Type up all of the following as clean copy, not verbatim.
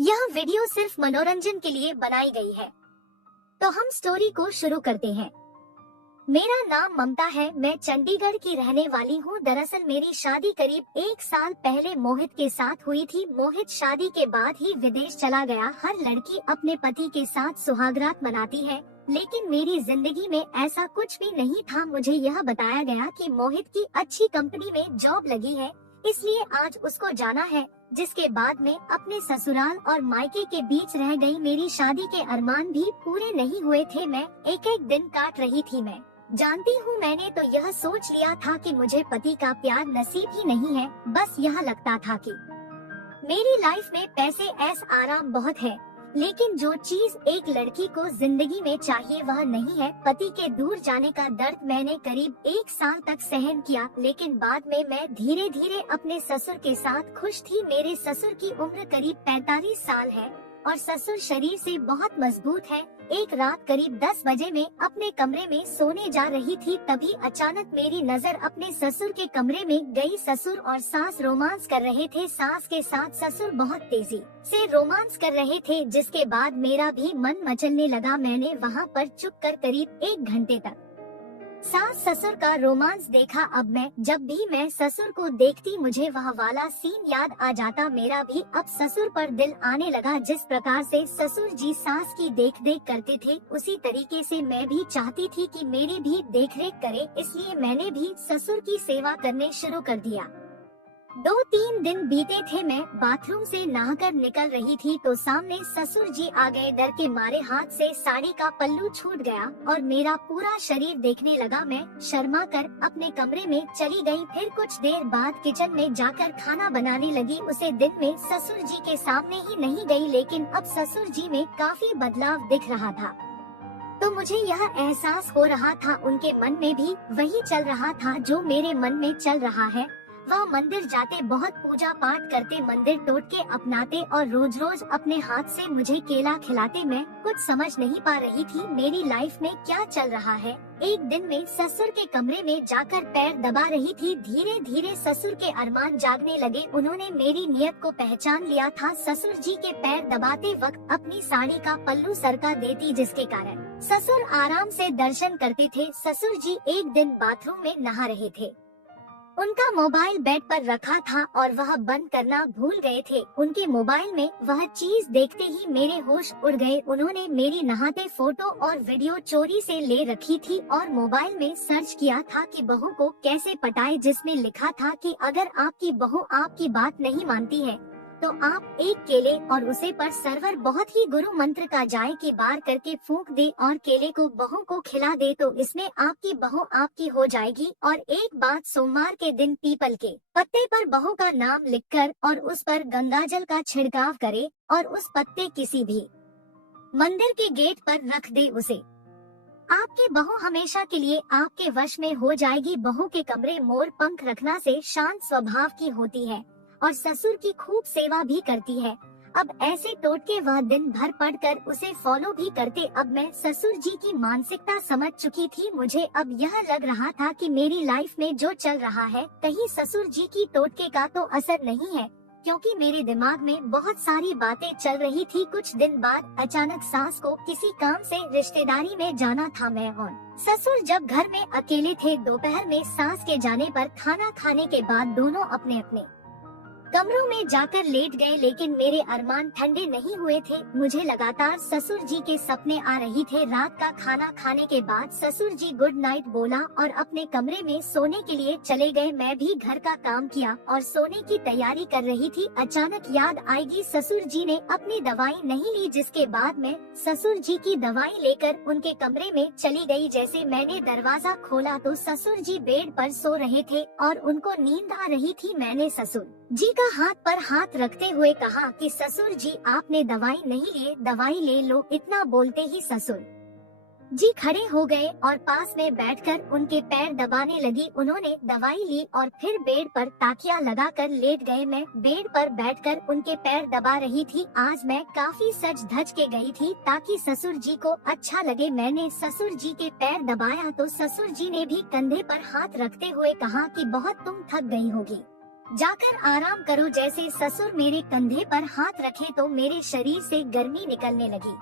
यह वीडियो सिर्फ मनोरंजन के लिए बनाई गई है। तो हम स्टोरी को शुरू करते हैं। मेरा नाम ममता है, मैं चंडीगढ़ की रहने वाली हूँ। दरअसल मेरी शादी करीब 1 साल पहले मोहित के साथ हुई थी। मोहित शादी के बाद ही विदेश चला गया। हर लड़की अपने पति के साथ सुहागरात मनाती है, लेकिन मेरी जिंदगी में ऐसा कुछ भी नहीं था। मुझे यह बताया गया कि मोहित की अच्छी कंपनी में जॉब लगी है, इसलिए आज उसको जाना है। जिसके बाद में अपने ससुराल और मायके के बीच रह गई। मेरी शादी के अरमान भी पूरे नहीं हुए थे। मैं एक एक दिन काट रही थी। मैं जानती हूँ, मैंने तो यह सोच लिया था कि मुझे पति का प्यार नसीब ही नहीं है। बस यह लगता था कि मेरी लाइफ में पैसे ऐस आराम बहुत है, लेकिन जो चीज एक लड़की को जिंदगी में चाहिए वह नहीं है। पति के दूर जाने का दर्द मैंने करीब 1 साल तक सहन किया, लेकिन बाद में मैं धीरे धीरे अपने ससुर के साथ खुश थी। मेरे ससुर की उम्र करीब 45 साल है और ससुर शरीर से बहुत मजबूत है। एक रात करीब 10 बजे में अपने कमरे में सोने जा रही थी, तभी अचानक मेरी नजर अपने ससुर के कमरे में गई। ससुर और सास रोमांस कर रहे थे। सास के साथ ससुर बहुत तेजी से रोमांस कर रहे थे, जिसके बाद मेरा भी मन मचलने लगा। मैंने वहाँ पर चुप कर करीब 1 घंटे तक सास ससुर का रोमांस देखा। अब जब भी मैं ससुर को देखती मुझे वह वाला सीन याद आ जाता। मेरा भी अब ससुर पर दिल आने लगा। जिस प्रकार से ससुर जी सास की देख देख करते थे, उसी तरीके से मैं भी चाहती थी कि मेरी भी देख रेख करे, इसलिए मैंने भी ससुर की सेवा करने शुरू कर दिया। 2-3 दिन बीते थे। मैं बाथरूम से नहाकर निकल रही थी तो सामने ससुर जी आ गए। डर के मारे हाथ से साड़ी का पल्लू छूट गया और मेरा पूरा शरीर देखने लगा। मैं शर्मा कर अपने कमरे में चली गई। फिर कुछ देर बाद किचन में जाकर खाना बनाने लगी। उसे दिन में ससुर जी के सामने ही नहीं गई, लेकिन अब ससुर जी में काफी बदलाव दिख रहा था। तो मुझे यह एहसास हो रहा था उनके मन में भी वही चल रहा था जो मेरे मन में चल रहा है। वह मंदिर जाते, बहुत पूजा पाठ करते, मंदिर टोटके अपनाते और रोज रोज अपने हाथ से मुझे केला खिलाते। मैं कुछ समझ नहीं पा रही थी मेरी लाइफ में क्या चल रहा है। एक दिन में ससुर के कमरे में जाकर पैर दबा रही थी। धीरे धीरे ससुर के अरमान जागने लगे। उन्होंने मेरी नियत को पहचान लिया था। ससुर जी के पैर दबाते वक्त अपनी साड़ी का पल्लू सरका देती, जिसके कारण ससुर आराम से दर्शन करते थे। ससुर जी एक दिन बाथरूम में नहा रहे थे। उनका मोबाइल बेड पर रखा था और वह बंद करना भूल गए थे। उनके मोबाइल में वह चीज देखते ही मेरे होश उड़ गए। उन्होंने मेरी नहाते फोटो और वीडियो चोरी से ले रखी थी और मोबाइल में सर्च किया था कि बहू को कैसे पटाए, जिसमें लिखा था कि अगर आपकी बहू आपकी बात नहीं मानती है तो आप एक केले और उसे पर सर्वर बहुत ही गुरु मंत्र का जाए की बार करके फूंक दे और केले को बहू को खिला दे, तो इसमें आपकी बहू आपकी हो जाएगी। और एक बात, सोमवार के दिन पीपल के पत्ते पर बहू का नाम लिखकर और उस पर गंगाजल का छिड़काव करे और उस पत्ते किसी भी मंदिर के गेट पर रख दे। उसे आपकी बहू हमेशा के लिए आपके वश में हो जाएगी। बहू के कमरे मोर पंख रखना से शांत स्वभाव की होती है और ससुर की खूब सेवा भी करती है। अब ऐसे टोटके वह दिन भर पढ़कर उसे फॉलो भी करते। अब मैं ससुर जी की मानसिकता समझ चुकी थी। मुझे अब यह लग रहा था कि मेरी लाइफ में जो चल रहा है कहीं ससुर जी की टोटके का तो असर नहीं है, क्योंकि मेरे दिमाग में बहुत सारी बातें चल रही थी। कुछ दिन बाद अचानक सास को किसी काम से रिश्तेदारी में जाना था। मैं और ससुर जब घर में अकेले थे, दोपहर में सास के जाने पर खाना खाने के बाद दोनों अपने अपने कमरों में जाकर लेट गए, लेकिन मेरे अरमान ठंडे नहीं हुए थे। मुझे लगातार ससुर जी के सपने आ रही थे। रात का खाना खाने के बाद ससुर जी गुड नाइट बोला और अपने कमरे में सोने के लिए चले गए। मैं भी घर का काम किया और सोने की तैयारी कर रही थी। अचानक याद आएगी ससुर जी ने अपनी दवाई नहीं ली, जिसके बाद मैं ससुर जी की दवाई लेकर उनके कमरे में चली गई। जैसे मैंने दरवाजा खोला तो ससुर जी बेड पर सो रहे थे और उनको नींद आ रही थी। मैंने ससुर जी का हाथ पर हाथ रखते हुए कहा कि ससुर जी आपने दवाई नहीं ली, दवाई ले लो। इतना बोलते ही ससुर जी खड़े हो गए और पास में बैठकर उनके पैर दबाने लगी। उन्होंने दवाई ली और फिर बेड पर ताकिया लगाकर लेट गए। मैं बेड पर बैठकर उनके पैर दबा रही थी। आज मैं काफी सज धज के गई थी ताकि ससुर जी को अच्छा लगे। मैंने ससुर जी के पैर दबाया तो ससुर जी ने भी कंधे पर हाथ रखते हुए कहा कि बहुत तुम थक गई होगी, जाकर आराम करो। जैसे ससुर मेरे कंधे पर हाथ रखे तो मेरे शरीर से गर्मी निकलने लगी।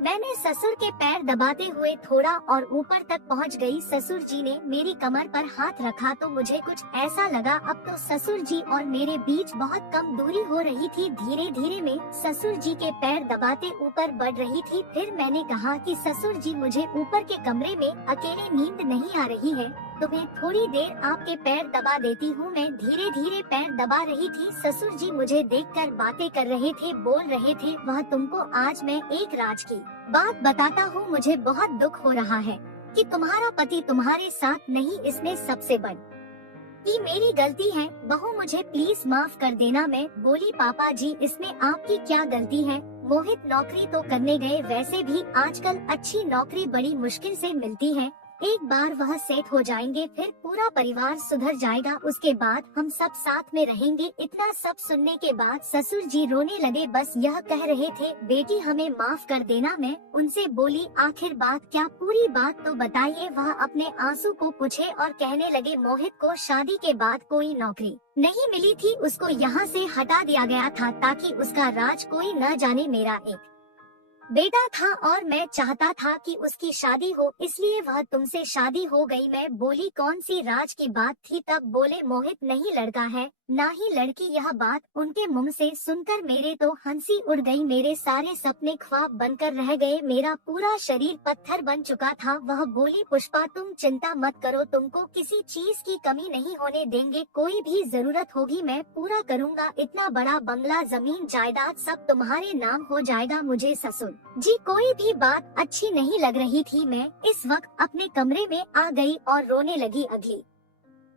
मैंने ससुर के पैर दबाते हुए थोड़ा और ऊपर तक पहुंच गई। ससुर जी ने मेरी कमर पर हाथ रखा तो मुझे कुछ ऐसा लगा अब तो ससुर जी और मेरे बीच बहुत कम दूरी हो रही थी। धीरे धीरे मैं ससुर जी के पैर दबाते ऊपर बढ़ रही थी। फिर मैंने कहा कि ससुर जी मुझे ऊपर के कमरे में अकेले नींद नहीं आ रही है तो मैं थोड़ी देर आपके पैर दबा देती हूँ। मैं धीरे धीरे पैर दबा रही थी। ससुर जी मुझे देखकर बातें कर रहे थे, बोल रहे थे, वह तुमको आज मैं एक राज की बात बताता हूँ। मुझे बहुत दुख हो रहा है कि तुम्हारा पति तुम्हारे साथ नहीं, इसमें सबसे बड़ी मेरी गलती है। बहू मुझे प्लीज माफ कर देना। मैं बोली पापा जी इसमें आपकी क्या गलती है। मोहित नौकरी तो करने गए, वैसे भी आजकल अच्छी नौकरी बड़ी मुश्किल से मिलती है। एक बार वह सेट हो जाएंगे फिर पूरा परिवार सुधर जाएगा, उसके बाद हम सब साथ में रहेंगे। इतना सब सुनने के बाद ससुर जी रोने लगे। बस यह कह रहे थे बेटी हमें माफ कर देना। मैं उनसे बोली आखिर बात क्या, पूरी बात तो बताइए। वह अपने आंसू को पूछे और कहने लगे मोहित को शादी के बाद कोई नौकरी नहीं मिली थी, उसको यहाँ से हटा दिया गया था ताकि उसका राज कोई न जाने। मेरा एक बेटा था और मैं चाहता था कि उसकी शादी हो, इसलिए वह तुमसे शादी हो गई। मैं बोली कौन सी राज की बात थी। तब बोले मोहित नहीं लड़का है ना ही लड़की। यह बात उनके मुंह से सुनकर मेरे तो हंसी उड़ गई। मेरे सारे सपने ख्वाब बनकर रह गए। मेरा पूरा शरीर पत्थर बन चुका था। वह बोली पुष्पा तुम चिंता मत करो, तुमको किसी चीज की कमी नहीं होने देंगे, कोई भी जरूरत होगी मैं पूरा करूँगा। इतना बड़ा बंगला, जमीन जायदाद सब तुम्हारे नाम हो जाएगा। मुझे ससुर जी कोई भी बात अच्छी नहीं लग रही थी। मैं इस वक्त अपने कमरे में आ गई और रोने लगी। अगली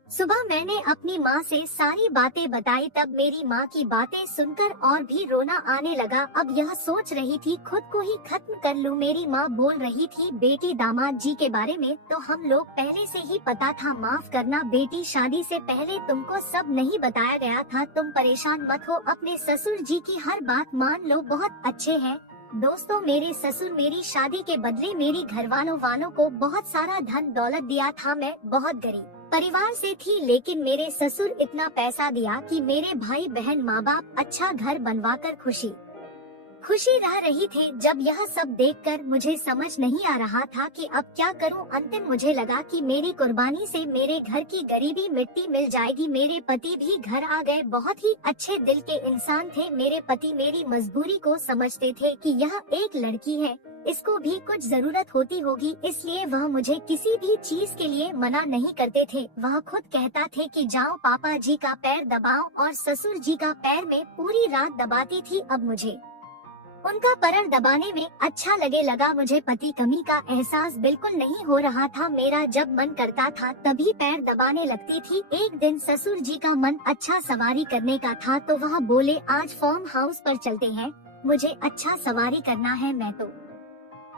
सुबह मैंने अपनी माँ से सारी बातें बताई। तब मेरी माँ की बातें सुनकर और भी रोना आने लगा। अब यह सोच रही थी खुद को ही खत्म कर लूँ। मेरी माँ बोल रही थी बेटी दामाद जी के बारे में तो हम लोग पहले से ही पता था, माफ करना बेटी शादी से पहले तुमको सब नहीं बताया गया था। तुम परेशान मत हो, अपने ससुर जी की हर बात मान लो, बहुत अच्छे हैं। दोस्तों मेरे ससुर मेरी शादी के बदले मेरी घर वालों को बहुत सारा धन दौलत दिया था। मैं बहुत गरीब परिवार से थी लेकिन मेरे ससुर इतना पैसा दिया कि मेरे भाई बहन माँ बाप अच्छा घर बनवाकर खुशी रह रही थे। जब यह सब देखकर मुझे समझ नहीं आ रहा था कि अब क्या करूं। अंतिम मुझे लगा कि मेरी कुर्बानी से मेरे घर की गरीबी मिट्टी मिल जाएगी। मेरे पति भी घर आ गए, बहुत ही अच्छे दिल के इंसान थे। मेरे पति मेरी मजबूरी को समझते थे कि यह एक लड़की है, इसको भी कुछ जरूरत होती होगी, इसलिए वह मुझे किसी भी चीज के लिए मना नहीं करते थे। वह खुद कहता थे कि जाओ पापा जी का पैर दबाओ और ससुर जी का पैर में पूरी रात दबाती थी। अब मुझे उनका पैर दबाने में अच्छा लगा। मुझे पति कमी का एहसास बिल्कुल नहीं हो रहा था। मेरा जब मन करता था तभी पैर दबाने लगती थी। एक दिन ससुर जी का मन अच्छा सवारी करने का था तो वह बोले आज फार्म हाउस पर चलते हैं, मुझे अच्छा सवारी करना है। मैं तो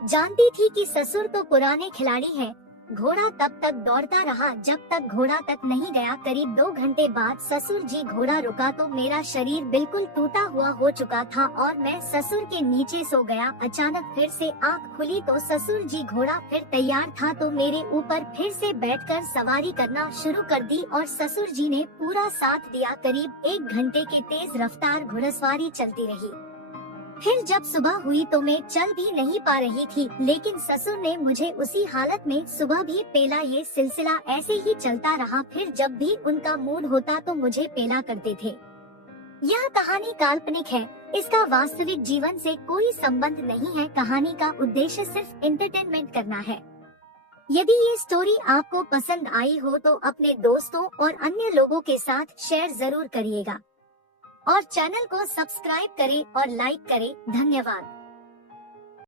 जानती थी कि ससुर तो पुराने खिलाड़ी हैं। घोड़ा तब तक दौड़ता रहा जब तक घोड़ा तक नहीं गया। करीब 2 घंटे बाद ससुर जी घोड़ा रुका तो मेरा शरीर बिल्कुल टूटा हुआ हो चुका था और मैं ससुर के नीचे सो गया। अचानक फिर से आँख खुली तो ससुर जी घोड़ा फिर तैयार था तो मेरे ऊपर फिर से बैठकर सवारी करना शुरू कर दी और ससुर जी ने पूरा साथ दिया। करीब 1 घंटे के तेज रफ्तार घुड़सवारी चलती रही। फिर जब सुबह हुई तो मैं चल भी नहीं पा रही थी, लेकिन ससुर ने मुझे उसी हालत में सुबह भी पेला। ये सिलसिला ऐसे ही चलता रहा। फिर जब भी उनका मूड होता तो मुझे पेला करते थे। यह कहानी काल्पनिक है, इसका वास्तविक जीवन से कोई संबंध नहीं है। कहानी का उद्देश्य सिर्फ एंटरटेनमेंट करना है। यदि ये स्टोरी आपको पसंद आई हो तो अपने दोस्तों और अन्य लोगों के साथ शेयर जरूर करिएगा और चैनल को सब्सक्राइब करें और लाइक करें। धन्यवाद।